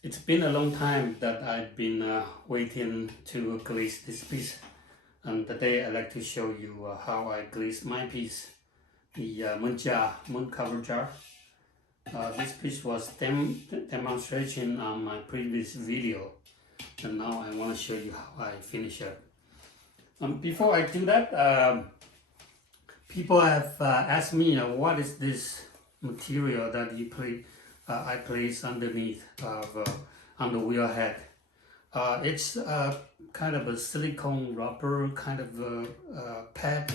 It's been a long time that I've been waiting to glaze this piece, and today I'd like to show you how I glaze my piece, the moon cover jar. This piece was demonstration on my previous video, and now I want to show you how I finish it. Before I do that, people have asked me, what is this material that I place underneath on the wheel head. It's kind of a silicone rubber kind of pad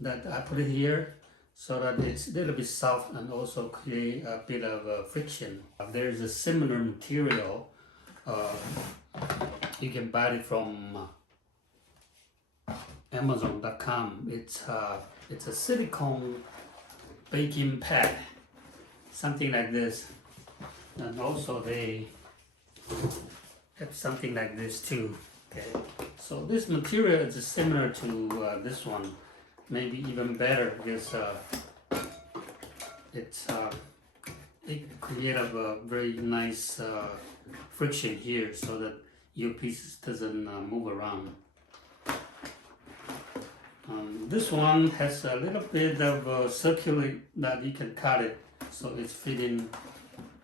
that I put it here so that it's a little bit soft and also create a bit of friction. There's a similar material. You can buy it from Amazon.com. It's a silicone baking pad, something like this, and also they have something like this too. Okay, so this material is similar to this one, maybe even better because it creates a very nice friction here so that your piece doesn't move around. This one has a little bit of circular that you can cut it so it's fitting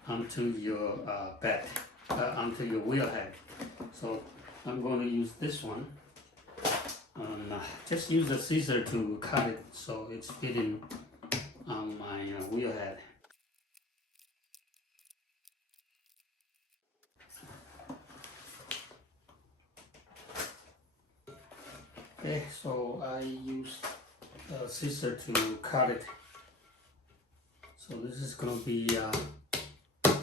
onto your bed, onto your wheel head. So I'm going to use this one. Just use a scissor to cut it so it's fitting on my wheel head. Okay, so I use a scissor to cut it. So this is going to be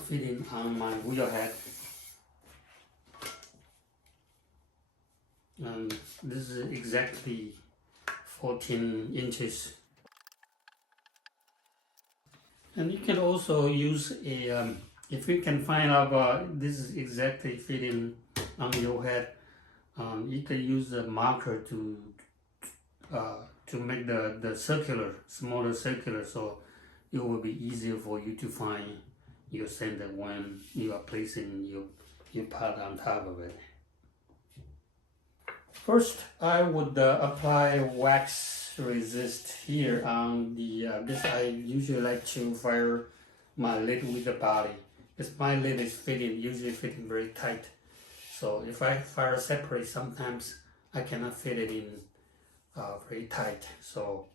fitting on my wheel head. And this is exactly 14 inches. And you can also use a, if you can find out this is exactly fitting on your head, you can use a marker to make the circular, smaller circular, so it will be easier for you to find your center when you are placing your part on top of it. First, I would apply wax resist here on the, this I usually like to fire my lid with the body, because my lid is usually fitting very tight. So if I fire separate, sometimes I cannot fit it in very tight. So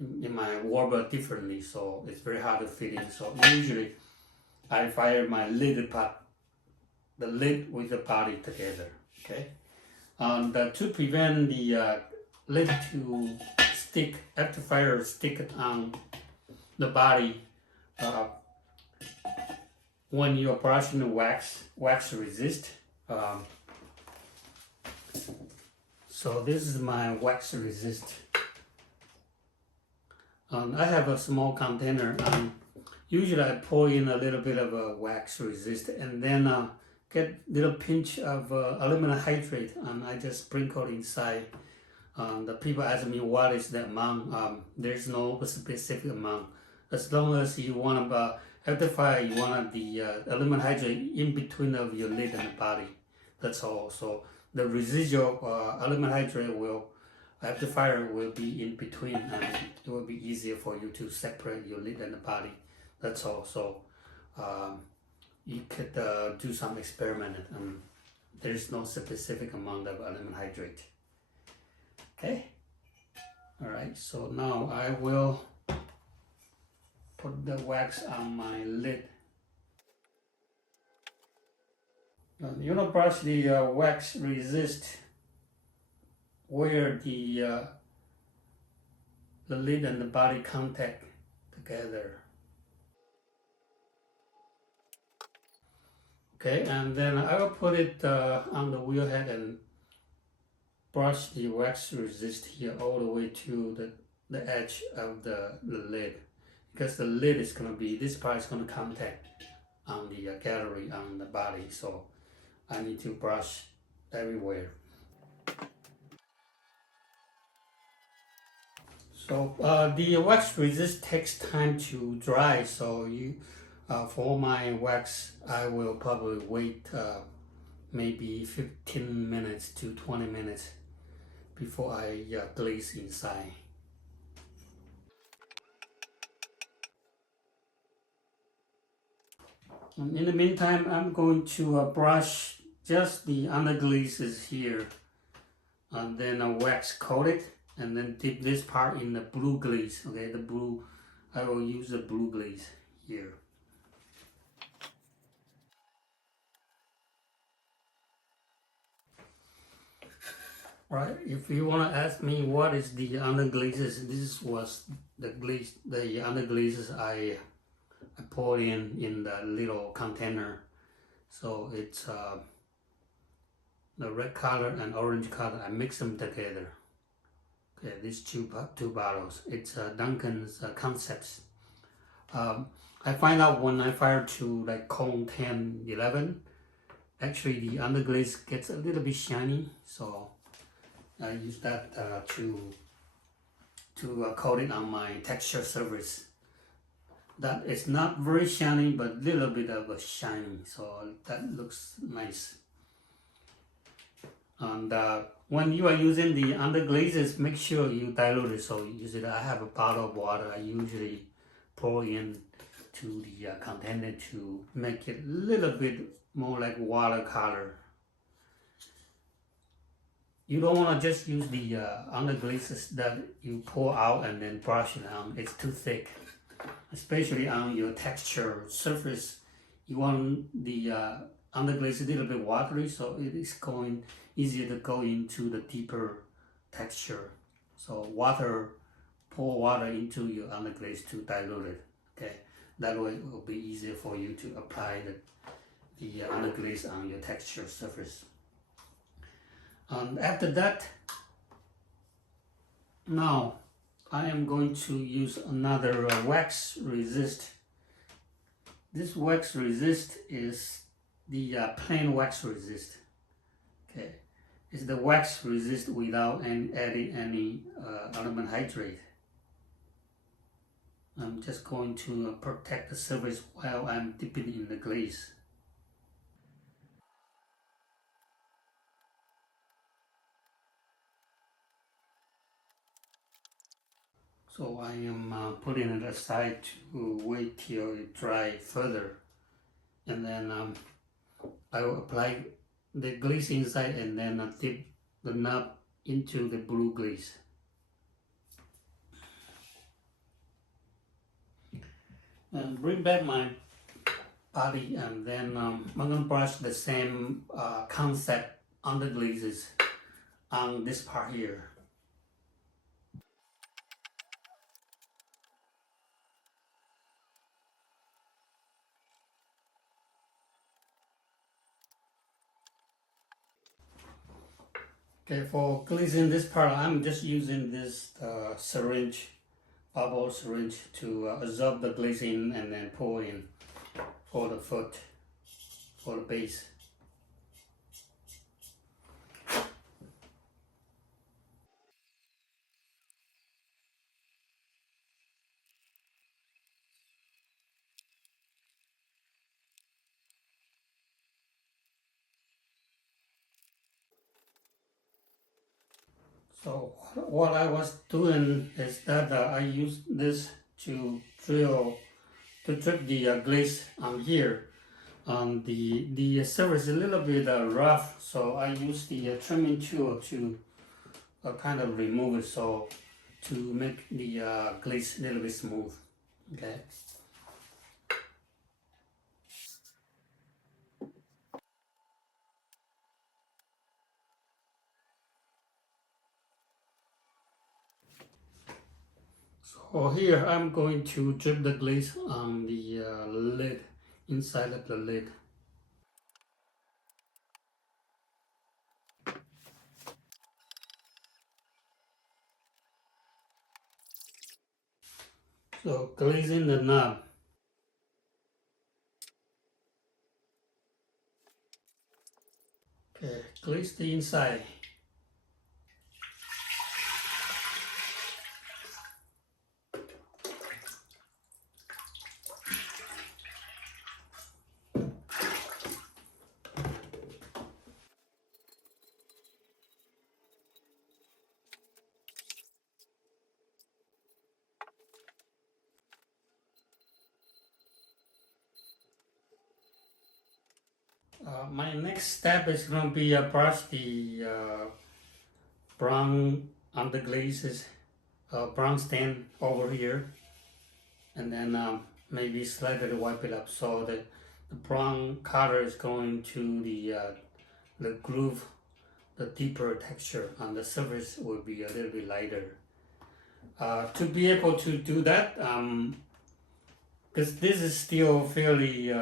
it might wobble differently, so it's very hard to fit in. So usually I fire my lid part, the lid with the body together. Okay, and to prevent the lid to stick, after fire stick it on the body, when you are brushing the wax resist. So this is my wax resist. I have a small container, and usually I pour in a little bit of a wax resist, and then get a little pinch of aluminum hydrate, and I just sprinkle inside. The people ask me what is the amount. There's no specific amount. As long as you want to, after fire, you want the aluminum hydrate in between of your lid and the body. That's all. So the residual aluminum hydrate will, after fire, will be in between, and it will be easier for you to separate your lid and the body. That's all. So you could do some experiment, and there's no specific amount of aluminum hydrate. Okay. All right. So now I will put the wax on my lid. You want to brush the wax resist where the lid and the body contact together. Okay, and then I will put it on the wheel head and brush the wax resist here all the way to the edge of the lid, because the lid is going to be, this part is going to contact on the gallery on the body, so I need to brush everywhere. So the wax resist takes time to dry, so you For my wax, I will probably wait maybe 15 minutes to 20 minutes before I glaze inside. And in the meantime, I'm going to brush just the underglazes here, and then wax coat it, and then dip this part in the blue glaze. Okay, the blue, I will use the blue glaze here. Right, if you want to ask me what is the underglazes, this was the glaze, the underglazes I poured in the little container. So it's the red color and orange color, I mix them together. Okay, these two bottles. It's Duncan's Concepts. I find out when I fire to like cone 10, 11, actually the underglaze gets a little bit shiny, so I use that to coat it on my texture surface. That is not very shiny, but a little bit of a shiny, so that looks nice. And when you are using the underglazes, make sure you dilute it. So usually I have a bottle of water I usually pour in to the container to make it a little bit more like watercolor. You don't want to just use the underglazes that you pour out and then brush it on. It's too thick, especially on your texture surface. You want the underglaze a little bit watery, so it is going easier to go into the deeper texture. So pour water into your underglaze to dilute it. Okay, that way it will be easier for you to apply the underglaze on your texture surface. After that, now I am going to use another wax resist. This wax resist is the plain wax resist. Okay, it's the wax resist without adding any element hydrate. I'm just going to protect the surface while I'm dipping in the glaze. So I am putting it aside to wait till it dries further, and then I will apply the glaze inside and then dip the knob into the blue glaze. And bring back my body, and then I'm gonna brush the same concept underglazes on this part here. Okay, for glazing this part, I'm just using this syringe, bubble syringe, to absorb the glazing and then pour in for the foot, for the base. So what I was doing is that I used this to drip the glaze on here. The surface is a little bit rough, so I use the trimming tool to kind of remove it, so to make the glaze a little bit smooth. Okay. So here I'm going to drip the glaze on the lid, inside of the lid. So glazing the knob. Okay, glaze the inside. My next step is going to be brush the brown underglazes, brown stain over here, and then maybe slightly wipe it up so the brown color is going to the groove, the deeper texture, and the surface will be a little bit lighter. To be able to do that, because this is still fairly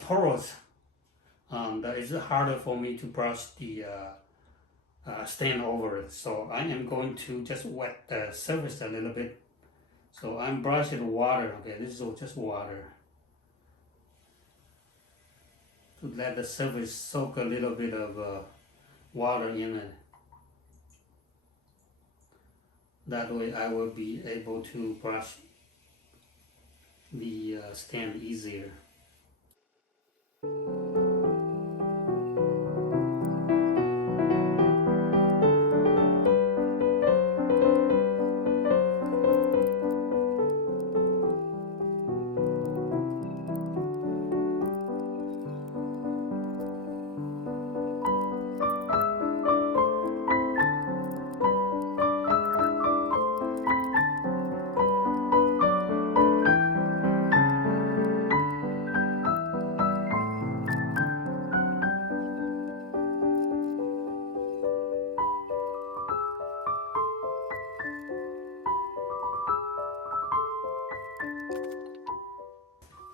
porous, it's harder for me to brush the stain over it. So I am going to just wet the surface a little bit. So I'm brushing water. Okay, this is just water to let the surface soak a little bit of water in it. That way I will be able to brush the stain easier.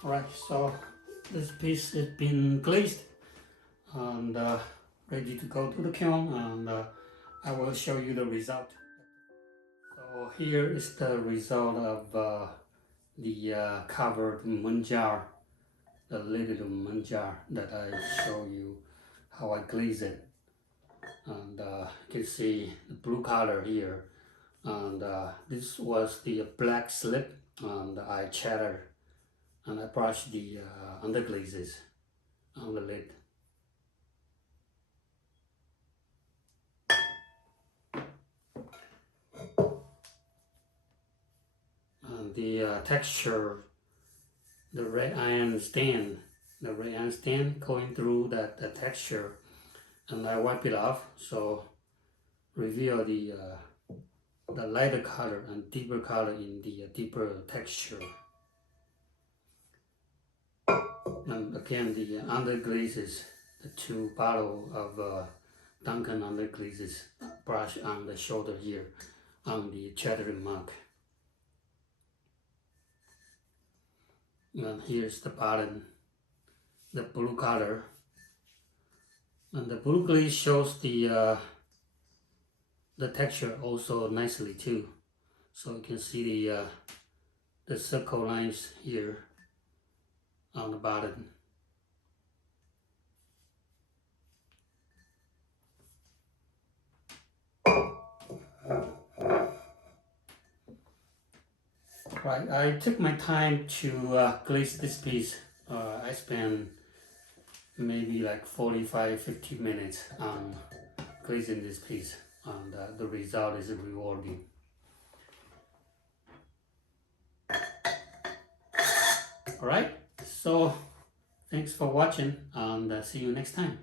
Alright, so this piece has been glazed and ready to go to the kiln, and I will show you the result. So here is the result of the covered mun jar, the little mun jar that I show you how I glaze it. And you can see the blue color here, and this was the black slip, and I chattered and I brushed the underglazes on the lid. And the texture, the red iron stain going through that texture, and I wipe it off, so reveal the lighter color and deeper color in the deeper texture. And again, the underglazes, the 2 bottle of Duncan underglazes, brush on the shoulder here, on the chattering mark. And here's the bottom, the blue color. And the blue glaze shows the texture also nicely too. So you can see the circle lines here on the bottom. Right, I took my time to glaze this piece. I spent maybe like 45-50 minutes on glazing this piece, and the result is rewarding. Alright, so thanks for watching, and see you next time.